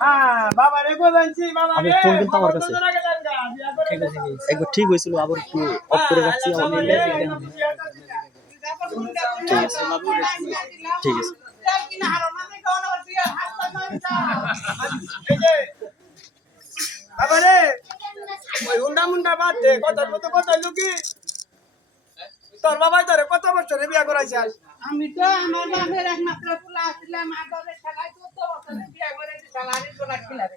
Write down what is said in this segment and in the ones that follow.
হ্যাঁ বাবা রে বলেছি বাবা আমি রে ফোন কিন্তু আমার কাছে ঠিক আছে একবার ঠিক হয়েছিল আবার একটু অফ করে রাখছি আমার নেই ঠিক আছে ঠিক আছে বাবা রে ওই হুন্ডা মুন্ডা বাদ দে কথার মতো কথা লুকি তোর বাবা তোরে কত বছরে বিয়া করাইছে আমি তো আমার বাবার একমাত্র পোলা ছিলাম আদরে খেলাই তো বিয়া করে দিলাম আর পোলা খিলাবে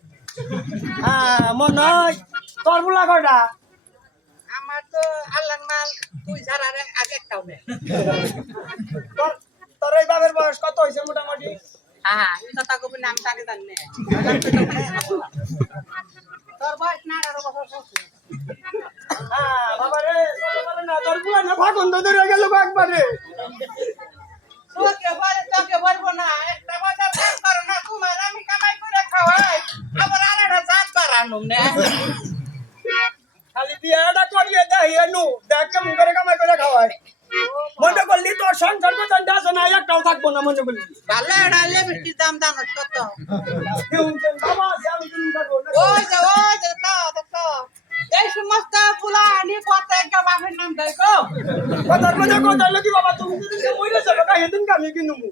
হ্যাঁ মন নয় তোর বুলা কয়টা আমার তো আল্লাহর মাল তুই ছাড়া আগে একটাও নেই তোর তোর এই বাবার বয়স কত হইছে মোটামুটি হ্যাঁ এই কথা কবি নাম তাকে জানে তোর বয়স না 18 বছর হচ্ছে হ্যাঁ বাবা রে না তোর বুলা না ভাগন ধরে গেল একবারে তোকে বলবো না একটা বাজার কাজ করো না তোমার আমি কামাই করে খাওয়াই আবার আরেকটা জাত বাড়ানো না খালি বিয়াটা করিয়ে দেয় এনু দেখ কেমন করে কামাই করে খাওয়ায় মনে করলি তোর সংসার বেতন আছে না একটাও থাকবো না মনে করলি ভালো এড়ালে বেশি দাম জানো কত বাবা আমি তুমি থাকবো ওই যে দেখো এই সমস্ত ফুলা আনি কত একটা বাপের নাম দেখো কথার কথা কথা কি বাবা তুমি যদি মইরে যাবে না হেদিন আমি কিনুমু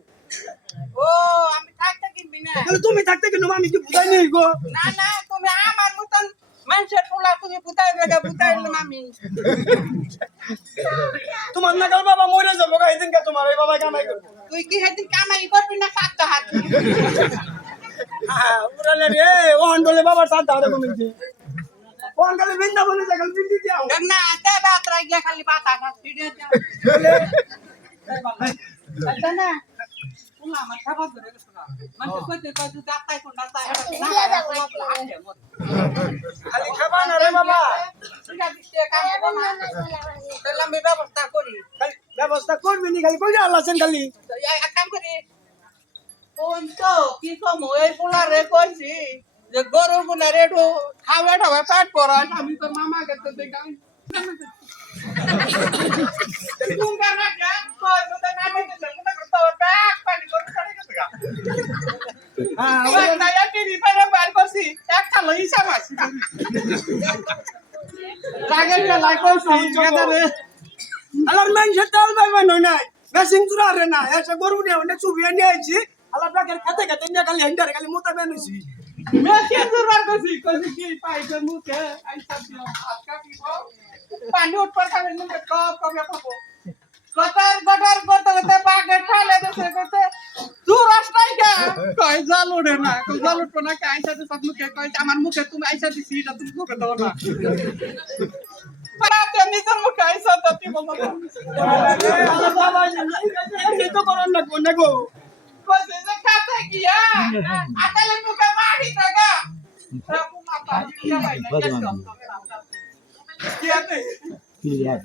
ও আমি থাকতে কিনবি না তাহলে তুমি থাকতে কিনুম আমি কি বুঝাই নেই গো না না তুমি আমার মতন মানুষের ফুলা তুমি বুঝাইলাম আমি তোমার নাকাল বাবা মরে যাবো হেদিন কা তোমার এই বাবা কামাই করবে তুই কি সেদিন কামাই করবি না সাত হাত হ্যাঁ উড়ালে রে ওহন বলে বাবার সাথে হাতে কমেছে ওহন গেলে বৃন্দাবনে যাগাল বিন্দি দিও না তে বাতরা গিয়া খালি বাতা খাচ্ছি রে আচ্ছা না ফুলা আমার খাবার ধরে গেছে না মানে কইতে কইতে যাতাই কোন যাতাই না খালি খাবা না রে বাবা এটা দিতে কাম করব না তাহলে আমি ব্যবস্থা করি খালি ব্যবস্থা করবি নি খালি কইরা আল্লাহ সেন খালি এক কাম করি কোন তো কি কম এই পোলা রে কইছি যে গরু গুনা রে একটু খাওয়া খাওয়া পেট পড়া আমি তো মামা গেছে দেখাই তুমি না কে কই তো না আমি তো মুটা করতে ব্যাগ পানি করে চলে গেছে গা হ্যাঁ ওই না ya টিভি পরে বার করছি এক খালো হিসাব আছে লাগে না লাইক করছি গাদা রে আলার মানুষ তাল বাইবা নয় নাই মেশিন তুরা রে না এসে গরু নিয়ে অনেক সুবিয়া নিয়ে আইছি আলার প্যাকেট খেতে খেতে নিয়ে খালি হেন্ডারে খালি মোতা বেনুছি মেশিন জোরার করছি কইছি কি পাইছে মুখে আইসা দিও আজকা দিব পানি উঠবার খাবে মুখে কপ কবে পাবো গটার করতে প্যাকেট ফালে দেছে করতে তুই রাস্তায় কে কই জাল ওড়ে না কই জাল উঠবো না কে আইসা দিছ মুখে কই আমার মুখে তুমি আইসা দিছি এটা তুমি মুখে দাও না পারাতে নিজের মুখে আইসা তো তুই বলবো আলার বাবা এই তো করন না কোন গো কইছে যে খাতে গিয়া আতালে মুখে মারি দাগা রাখু মাথা দিয়া ভাই না কি আছে ক্লিয়ার